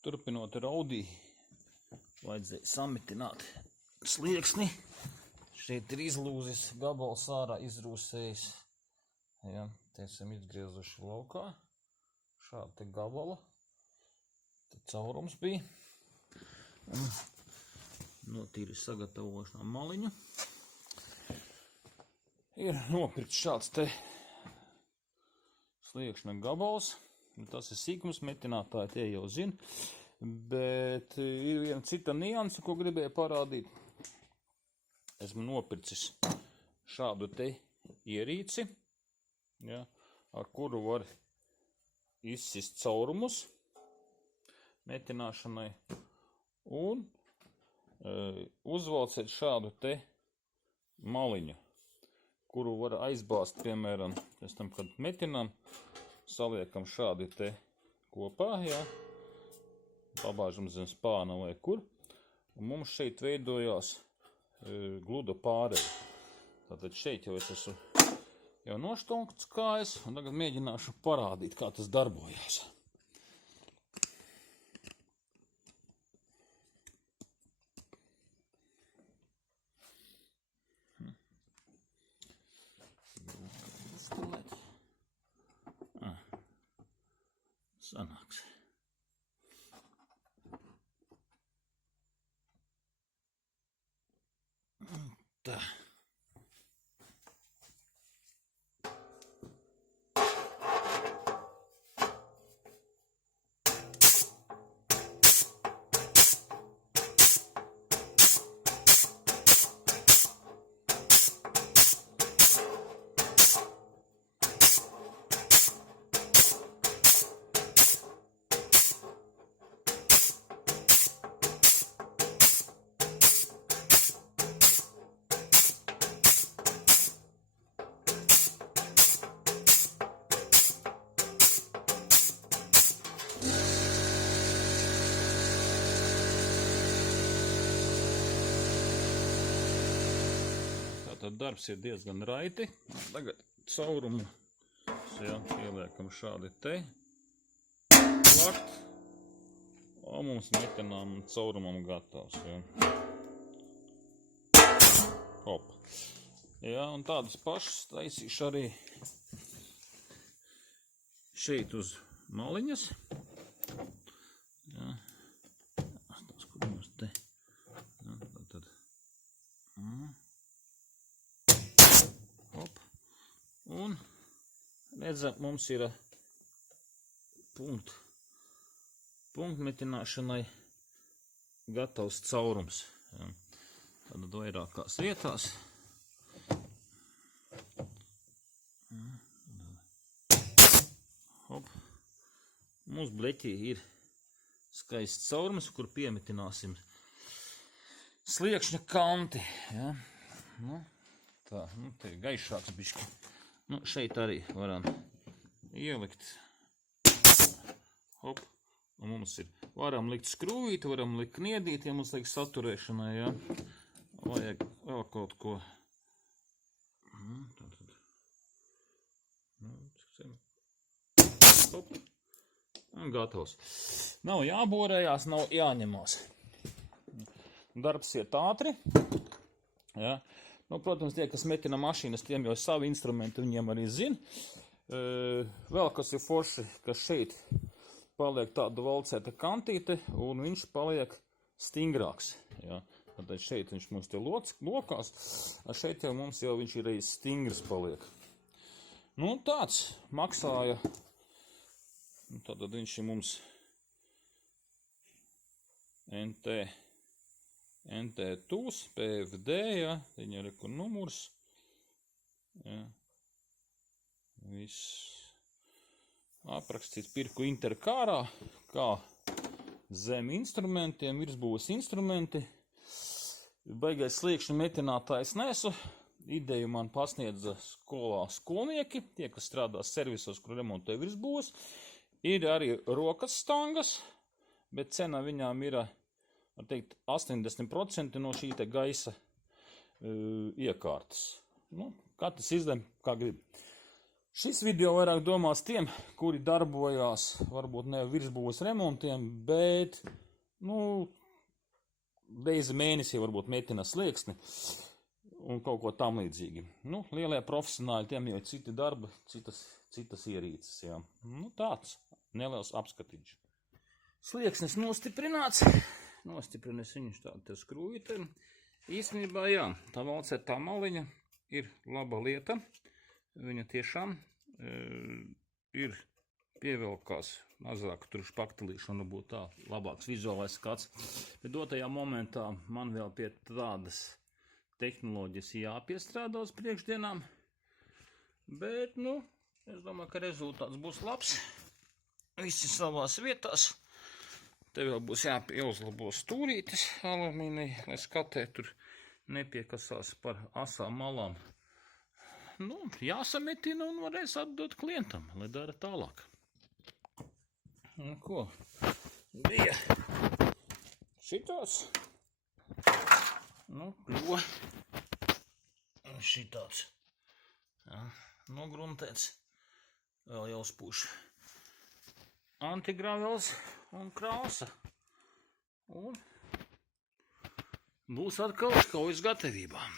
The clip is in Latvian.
Turpinot ar Audi, vajadzēja samitināt slieksni. Šeit ir izlūzis gabals ārā, izrūsējis. Ja, te esam izgriezuši laukā. Šādu te gabalu. Te caurums bija. Un notīri sagatavošanā maliņu. Ir nopirkt šāds te sliekšņa gabals. Tas ir sīkums, metinātāji tie jau zina. Bet ir viena cita nianse, ko gribēju parādīt. Esmu nopircis šādu te ierīci, ja, ar kuru var izsist caurumus metināšanai un uzvalcēt šādu te maliņu, kuru var aizbāzt, piemēram, pēc tam, kad metinām, saliekam šādi te kopā, ja, pabāžam zem spāna vai kur, un mums šeit veidojās gluda pāreja. Tātad šeit jau es esmu jau noštonkts kājas, un tagad mēģināšu parādīt, kā tas darbojās. Sanāks. Tā. Tad darbs ir diezgan raiti. Tagad caurumu ieliekam šādi te plakt. Un mums metinām caurumam gatavs. Ja. Hop. Ja, un tādas pašas taisīšu arī šeit uz maliņas. Ja. Tas, kur mums te. Ja, tad. Hop. Un redzam, mums ir punktmetināšanai gatavs caurums. Ja. Tad vairākās vietās. Hop. Mums bleķī ir skaists caurums, kur piemetināsim sliekšņa kanti. Ja. Nu. Tā, te ir gaišāks bišķi. Nu, šeit arī varam ielikt. Hop. Un mums ir, varam likt skrūvīti, varam likt kniedīt, ja mums liek saturēšanai, ja. Vajag vēl kaut ko. Tātad. Hop. Un gatavs. Nav jāborējās, nav jāņemās. Darbs iet ātri. Ja. Nu, protams, tie, kas metina mašīnas, tiem jau savi instrumenti, viņiem arī zina. Vēl kas ir forši, ka šeit paliek tāda valcēta kantīte, un viņš paliek stingrāks. Ja? Tad šeit viņš mums te lokās, šeit jau mums jau viņš ir arī stingrs paliek. Nu, tāds maksāja, tad viņš ir mums NT tūs, PFD, ja, viņa ir kur numurs, ja, viss aprakstīts, pirku interkārā, kā zem instrumentiem, virsbūves instrumenti, baigais sliekšņu metinātājs nesu, ideju man pasniedza skolā skolnieki, tie, kas strādā servisos, kur remontē virsbūves, ir arī rokas stangas, bet cena viņām ir, var teikt, 80% no šī te gaisa iekārtas. Nu, katrs izlem, kā grib. Šis video vairāk domās tiem, kuri darbojās, varbūt ne virsbūves remontiem, bet, reizi mēnesī varbūt metina slieksni un kaut ko tam līdzīgi. Lielie profesionāļi, tiem jau ir citi darbi, citas ierīces, jā. Tāds neliels apskatiņš. Slieksnis nostiprināts, viņš tādu te skrūvīti. Īstenībā, jā, tā valcētā maliņa ir laba lieta. Viņa tiešām ir pievilkās mazāk tur špaktelīšu, un būtu tā labāks vizuālais skats. Bet dotajā momentā man vēl pie tādas tehnoloģijas jāpiestrādā uz priekšdienām. Bet, es domāju, ka rezultāts būs labs. Visi savās vietās. Te vēl būs jāuzlabo stūrītis alumīnija, lai skatē tur nepiekasās par asām malām. Jāsametina un varēs atdot klientam, lai dara tālāk. Ko? Bija šitāds. Kļuva. Šitāds. Nogruntēts. Vēl jāuzpūš antigravels un krāsa. Un būs atkal kaujas gatavībā.